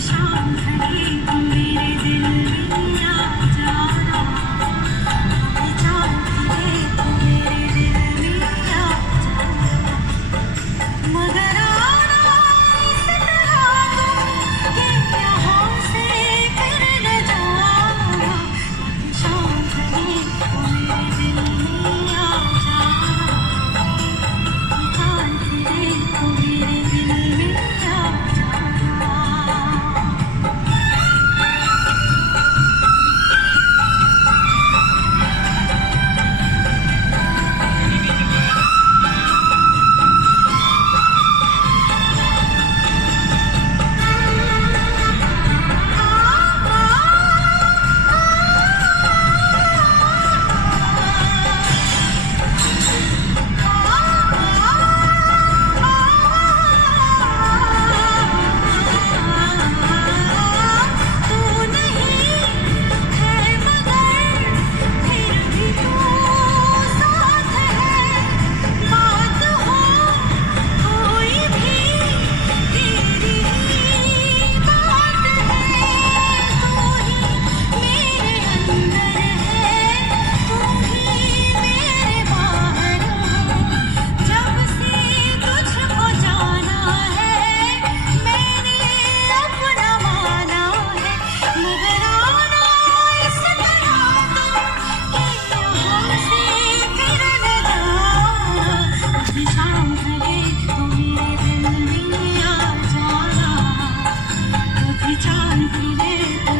शाम ढले तो मेरे दिल में आ जाना, कभी चांद ढले तो मेरे दिल में आ जाना, मगर आना इस तरह तुम कि यहाँ से फिर न जाना, कभी शाम ढले तो मेरे दिल में आ जाना, कभी चांद ढले तो मेरे दिल में आ जाना। शाम ढले तो मेरे दिल में आ जाना, कभी चांद ढले तो